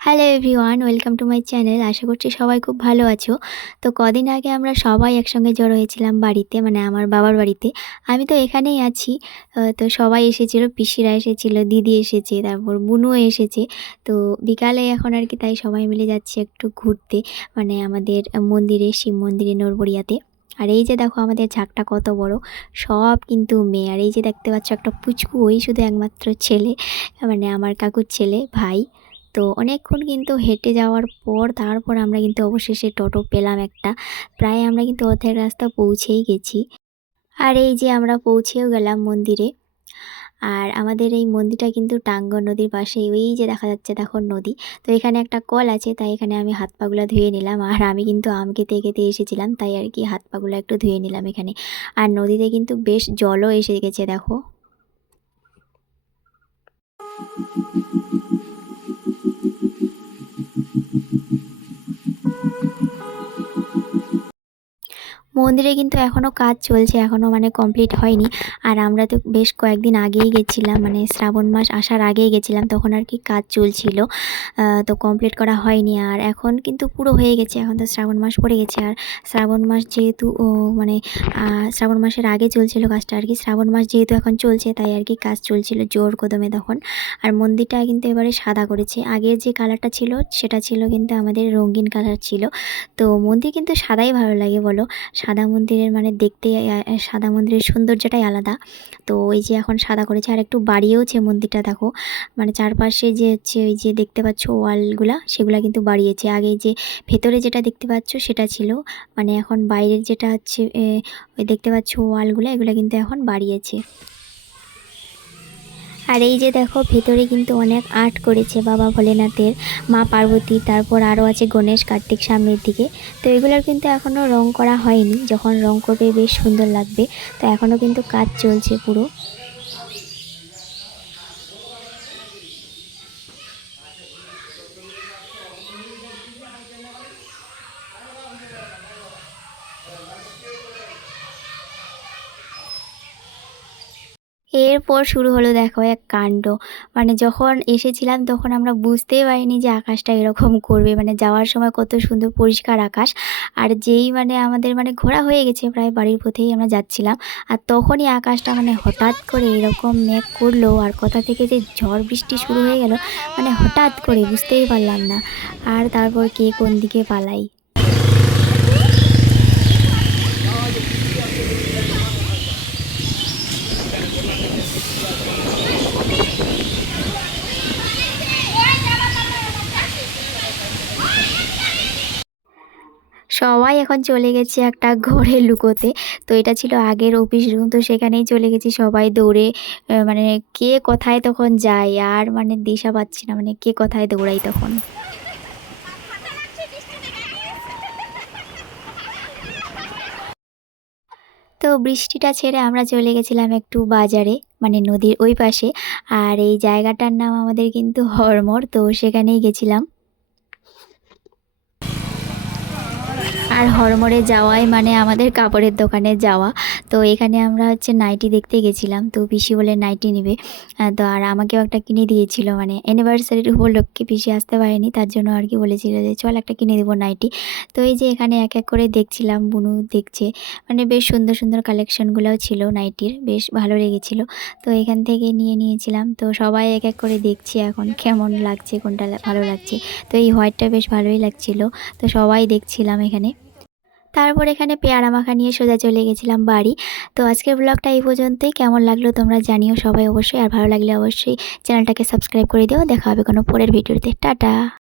Hello everyone, welcome to my channel. আশা করছি সবাই খুব ভালো আছো। তো কদিন আগে আমরা সবাই একসঙ্গে জড়ো হয়েছিলাম বাড়িতে, মানে আমার বাবার বাড়িতে। আমি তো এখানেই আছি। তো সবাই এসেছিলো, পিসিরা এসেছিলো, দিদি এসেছে, তারপর বুনুও এসেছে। তো বিকালে এখন আর কি, তাই সবাই মিলে যাচ্ছি একটু ঘুরতে, মানে আমাদের মন্দিরে, শিব মন্দিরে নড়বড়িয়াতে। আর এই যে দেখো আমাদের ঝাঁকটা কত বড়, সব কিন্তু মেয়ে। আর এই যে দেখতে পাচ্ছ একটা পুচকু, ওই শুধু একমাত্র ছেলে, মানে আমার কাকুর ছেলে, ভাই। তো অনেকক্ষণ কিন্তু হেঁটে যাওয়ার পর তারপর আমরা কিন্তু অবশেষে টোটো পেলাম একটা। প্রায় আমরা কিন্তু অর্ধেক রাস্তা পৌঁছেই গেছি। আর এই যে আমরা পৌঁছেও গেলাম মন্দিরে। আর আমাদের এই মন্দিরটা কিন্তু টাঙ্গর নদীর পাশেই, ওই যে দেখা যাচ্ছে দেখো নদী। তো এখানে একটা কল আছে, তাই এখানে আমি হাত পাগুলা ধুয়ে নিলাম। আর আমি কিন্তু আম খেতে খেতে এসেছিলাম, তাই আর কি হাত পাগুলা একটু ধুয়ে নিলাম এখানে। আর নদীতে কিন্তু বেশ জলও এসে গেছে দেখো। মন্দিরে কিন্তু এখনও কাজ চলছে, এখনও মানে কমপ্লিট হয়নি। আর আমরা তো বেশ কয়েকদিন আগেই গেছিলাম, মানে শ্রাবণ মাস আসার আগেই গেছিলাম, তখন আর কি কাজ চলছিল। তো কমপ্লিট করা হয়নি। আর এখন কিন্তু পুরো হয়ে গেছে, এখন তো শ্রাবণ মাস পড়ে গেছে। আর শ্রাবণ মাস যেহেতু মানে শ্রাবণ মাসের আগে চলছিল কাজটা আর কি, শ্রাবণ মাস যেহেতু এখন চলছে, তাই আর কি কাজ চলছিল জোর কদমে তখন। আর মন্দিরটা কিন্তু এবারে সাদা করেছে, আগের যে কালারটা ছিল সেটা ছিল কিন্তু আমাদের রঙিন কালার ছিল। তো মন্দির কিন্তু সাদাই ভালো লাগে বলো, সাদা মন্দিরের মানে দেখতে, সাদা মন্দিরের সৌন্দর্যটাই আলাদা। তো ওই যে এখন সাদা করেছে, আর একটু বাড়িয়েওছে মন্দিরটা দেখো, মানে চারপাশে যে হচ্ছে ওই যে দেখতে পাচ্ছ ওয়ালগুলা, সেগুলা কিন্তু বাড়িয়েছে। আগে যে ভেতরে যেটা দেখতে পাচ্ছ সেটা ছিল, মানে এখন বাইরের যেটা হচ্ছে ওই দেখতে পাচ্ছ ওয়ালগুলা, এগুলো কিন্তু এখন বাড়িয়েছে। আর এই যে দেখো ভেতরে কিন্তু অনেক আর্ট করেছে বাবা ভোলেনাথের, মা পার্বতী, তারপর আরও আছে গণেশ, কার্তিক সামনের দিকে। তো এগুলোর কিন্তু এখনও রং করা হয়নি, যখন রং করবে বেশ সুন্দর লাগবে। তো এখনও কিন্তু কাজ চলছে পুরো। এরপর শুরু হলো দেখো এক কাণ্ড। মানে যখন এসেছিলাম তখন আমরা বুঝতেই পারিনি যে আকাশটা এরকম করবে, মানে যাওয়ার সময় কত সুন্দর পরিষ্কার আকাশ। আর যেই মানে আমাদের মানে ঘোরা হয়ে গেছে, প্রায় বাড়ির পথেই আমরা যাচ্ছিলাম, আর তখনই আকাশটা মানে হঠাৎ করে এরকম মেঘ করলো, আর কোথা থেকে যে ঝড় বৃষ্টি শুরু হয়ে গেল, মানে হঠাৎ করে বুঝতেই পারলাম না। আর তারপর কে কোন দিকে পালাই। সবাই এখন চলে গেছে একটা ঘরে লুকোতে। তো এটা ছিল আগের অফিস রুম, তো সেখানেই চলে গেছি সবাই দৌড়ে। মানে কে কোথায় তখন যায় আর মানে দিশা পাচ্ছি না, মানে কে কোথায় দৌড়াই তখন। তো বৃষ্টিটা ছেড়ে আমরা চলে গেছিলাম একটু বাজারে, মানে নদীর ওই পাশে। আর এই জায়গাটার নাম আমাদের কিন্তু হরমোর, তো সেখানেই গেছিলাম। আর হরমোরে যাওয়াই মানে আমাদের কাপড়ের দোকানে যাওয়া। তো এখানে আমরা হচ্ছে নাইটি দেখতে গেছিলাম, তো পিসি বলে নাইটি নেবে। তো আর আমাকেও একটা কিনে দিয়েছিল, মানে অ্যানিভার্সারির উপলক্ষে, পিসি আসতে পারেনি তার জন্য আর কি বলেছিল যে চল একটা কিনে দেবো নাইটি। তো এই যে এখানে এক এক করে দেখছিলাম, বুনু দেখছে, মানে বেশ সুন্দর সুন্দর কালেকশনগুলোও ছিল নাইটির, বেশ ভালো লেগেছিলো। তো এখান থেকে নিয়ে নিয়েছিলাম। তো সবাই এক এক করে দেখছি এখন কেমন লাগছে, কোনটা ভালো লাগছে। তো এই হোয়াইটটা বেশ ভালোই লাগছিলো, তো সবাই দেখছিলাম এখানে। তারপর এখানে পেয়ারা মাখা নিয়ে সোজা চলে গেছিলাম বাড়ি। তো আজকের ব্লগটা এই পর্যন্তই। কেমন লাগলো তোমরা জানিও সবাই অবশ্যই, আর ভালো লাগলে অবশ্যই চ্যানেলটাকে সাবস্ক্রাইব করে দিও। দেখা হবে কোনো পরের ভিডিওতে। টাটা।